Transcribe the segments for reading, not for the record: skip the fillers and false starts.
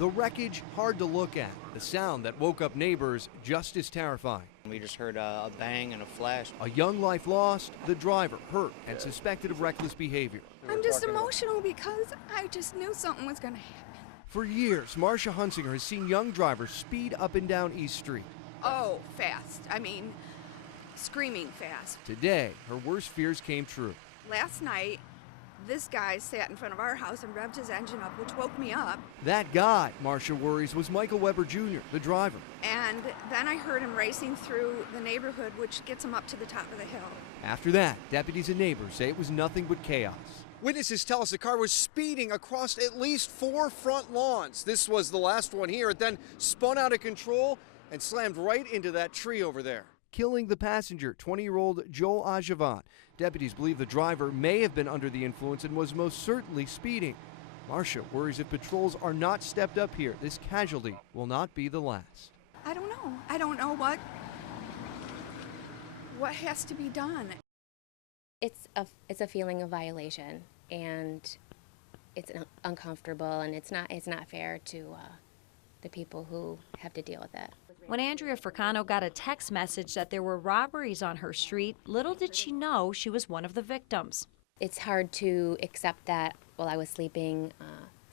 The wreckage hard to look at. The sound that woke up neighbors just as terrifying. We just heard a bang and a flash. A young life lost, the driver hurt and suspected of reckless behavior. I'm just emotional because I just knew something was going to happen. For years, Marcia Hunsinger has seen young drivers speed up and down East Street. Oh, fast. I mean, screaming fast. Today, her worst fears came true. Last night, this guy sat in front of our house and revved his engine up, which woke me up. That guy, Marcia worries, was Michael Weber Jr., the driver. And then I heard him racing through the neighborhood, which gets him up to the top of the hill. After that, deputies and neighbors say it was nothing but chaos. Witnesses tell us the car was speeding across at least 4 front lawns. This was the last one here. It then spun out of control and slammed right into that tree over there, killing the passenger, 20-year-old Joel Ajavant. Deputies believe the driver may have been under the influence and was most certainly speeding. Marcia worries if patrols are not stepped up here, this casualty will not be the last. I don't know. I don't know what has to be done. It's a feeling of violation, and it's uncomfortable, and it's not fair to the people who have to deal with it. When Andrea Fricano got a text message that there were robberies on her street, little did she know she was one of the victims. It's hard to accept that while I was sleeping,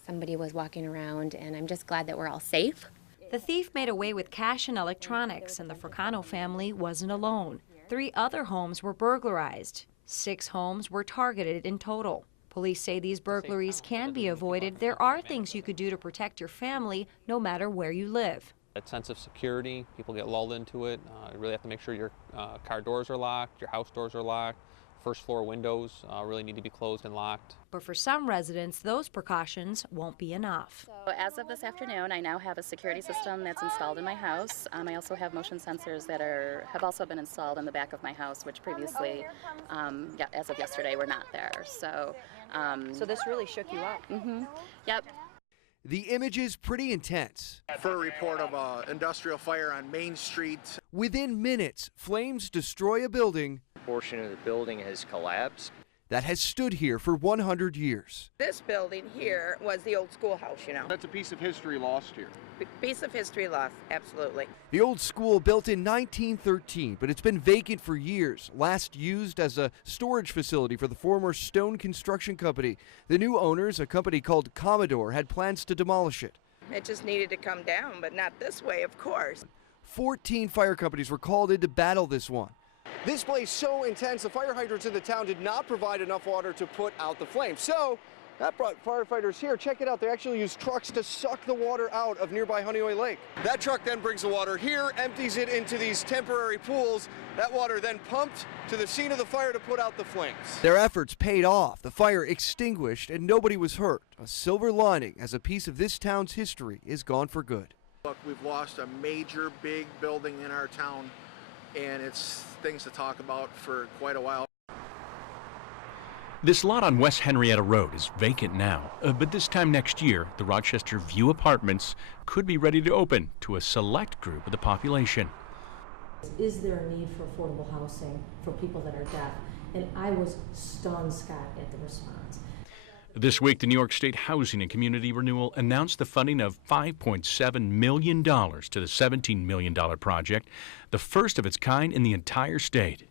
somebody was walking around, and I'm just glad that we're all safe. The thief made away with cash and electronics, and the Fricano family wasn't alone. 3 other homes were burglarized. 6 homes were targeted in total. Police say these burglaries can be avoided. There are things you could do to protect your family, no matter where you live. That sense of security, people get lulled into it. You really have to make sure your car doors are locked, your house doors are locked. First floor windows really need to be closed and locked. But for some residents, those precautions won't be enough. So as of this afternoon, I now have a security system that's installed in my house. I also have motion sensors that have also been installed in the back of my house, which previously, as of yesterday, were not there. So this really shook you up. Mm-hmm. Yep. The image is pretty intense. For a report of an industrial fire on Main Street. Within minutes, flames destroy a building. A portion of the building has collapsed. That has stood here for 100 years. This building here was the old schoolhouse, you know. That's a piece of history lost here. Piece of history lost, absolutely. The old school built in 1913, but it's been vacant for years, last used as a storage facility for the former Stone Construction Company. The new owners, a company called Commodore, had plans to demolish it. It just needed to come down, but not this way, of course. 14 fire companies were called in to battle this one. This blaze so intense, the fire hydrants in the town did not provide enough water to put out the flames. So that brought firefighters here. Check it out. They actually use trucks to suck the water out of nearby Honeoye Lake. That truck then brings the water here, empties it into these temporary pools. That water then pumped to the scene of the fire to put out the flames. Their efforts paid off. The fire extinguished and nobody was hurt. A silver lining as a piece of this town's history is gone for good. Look, we've lost a major big building in our town, and it's things to talk about for quite a while. This lot on West Henrietta Road is vacant now, but this time next year, the Rochester View Apartments could be ready to open to a select group of the population. Is there a need for affordable housing for people that are deaf? And I was stunned, Scott, at the response. This week, the New York State Housing and Community Renewal announced the funding of $5.7 million to the $17 million project, the first of its kind in the entire state.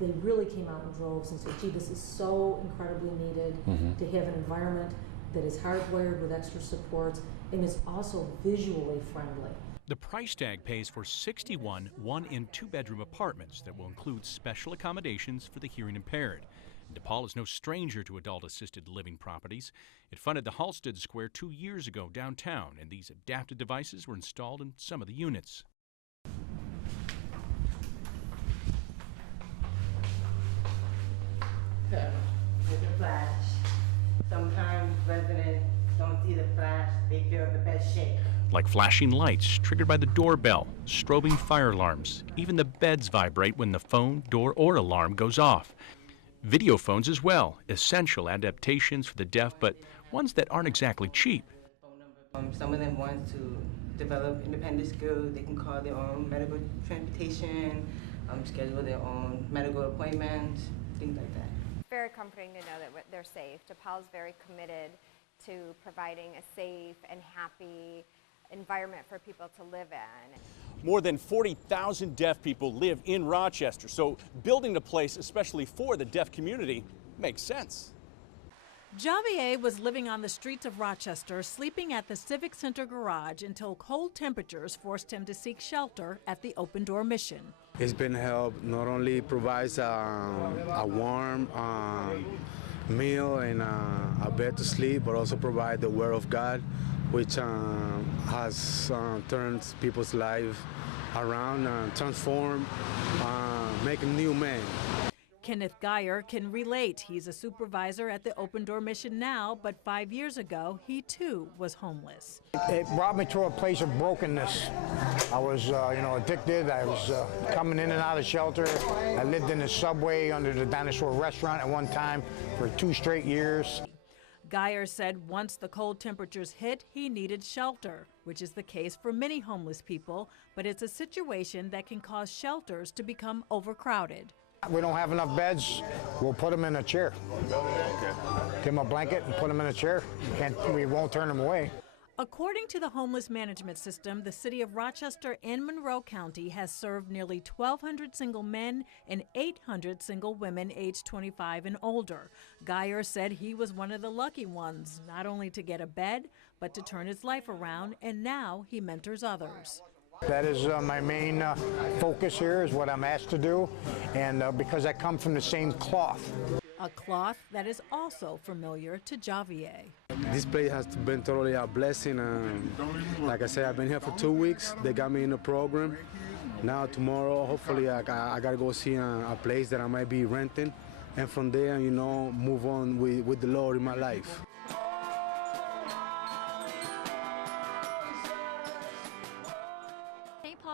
They really came out in droves and said, gee, this is so incredibly needed to have an environment that is hardwired with extra supports and is also visually friendly. The price tag pays for 61 1- and 2-bedroom apartments that will include special accommodations for the hearing impaired. DePaul is no stranger to adult-assisted living properties. It funded the Halsted Square 2 years ago downtown, and these adapted devices were installed in some of the units. With the flash. Sometimes residents don't see the flash, they feel the bed shake. Like flashing lights triggered by the doorbell, strobing fire alarms. Even the beds vibrate when the phone, door, or alarm goes off. Video phones as well, essential adaptations for the deaf, but ones that aren't exactly cheap. Some of them want to develop independent skills. They can call their own medical transportation, schedule their own medical appointments, things like that. Very comforting to know that they're safe. DePaul's very committed to providing a safe and happy environment for people to live in. More than 40,000 deaf people live in Rochester, so building a place especially for the deaf community makes sense. Javier was living on the streets of Rochester, sleeping at the Civic Center garage until cold temperatures forced him to seek shelter at the Open Door Mission. It's been helped. Not only provides a warm meal and a bed to sleep, but also provide the Word of God, which has turned people's lives around, transformed, making new men. Kenneth Geyer can relate. He's a supervisor at the Open Door Mission now, but 5 years ago, he too was homeless. It brought me to a place of brokenness. I was, addicted. I was coming in and out of shelter. I lived in the subway under the Dinosaur restaurant at one time for 2 straight years. Geyer said once the cold temperatures hit, he needed shelter, which is the case for many homeless people, but it's a situation that can cause shelters to become overcrowded. We don't have enough beds, we'll put them in a chair. Give them a blanket and put them in a chair. We won't turn them away. According to the homeless management system, the city of Rochester and Monroe County has served nearly 1,200 single men and 800 single women aged 25 and older. Geyer said he was one of the lucky ones, not only to get a bed, but to turn his life around, and now he mentors others. That is my main focus here, is what I'm asked to do, and because I come from the same cloth. A cloth that is also familiar to Javier. This place has been totally a blessing. Like I said, I've been here for 2 weeks. They got me in the program. Now tomorrow, hopefully, I got to go see a place that I might be renting, and from there, move on with the Lord in my life.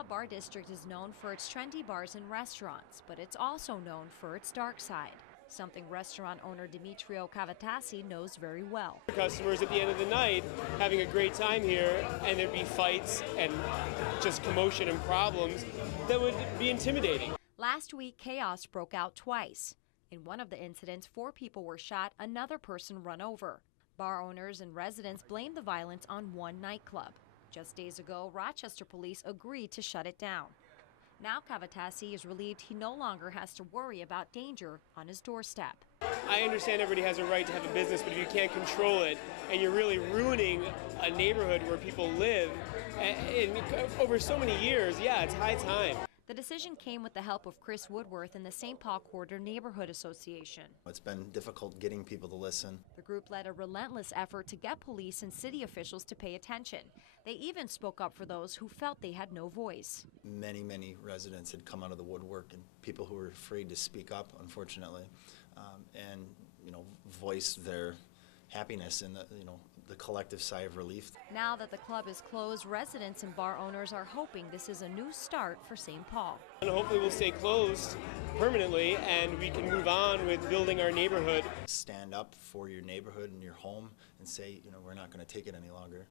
Bar District is known for its trendy bars and restaurants, but it's also known for its dark side, something restaurant owner Demetrio Cavatasi knows very well. Customers at the end of the night having a great time here, and there'd be fights and just commotion and problems that would be intimidating. Last week, chaos broke out twice. In one of the incidents, 4 people were shot, another person run over. Bar owners and residents blamed the violence on one nightclub. Just days ago, Rochester police agreed to shut it down. Now Cavatasi is relieved he no longer has to worry about danger on his doorstep. I understand everybody has a right to have a business, but if you can't control it and you're really ruining a neighborhood where people live over so many years, yeah, it's high time. The decision came with the help of Chris Woodworth and the St. Paul Quarter Neighborhood Association. It's been difficult getting people to listen. The group led a relentless effort to get police and city officials to pay attention. They even spoke up for those who felt they had no voice. Many residents had come out of the woodwork, and people who were afraid to speak up, unfortunately, and voice their happiness in the collective sigh of relief. Now that the club is closed, residents and bar owners are hoping this is a new start for St. Paul. And hopefully we'll stay closed permanently and we can move on with building our neighborhood. Stand up for your neighborhood and your home and say, we're not going to take it any longer.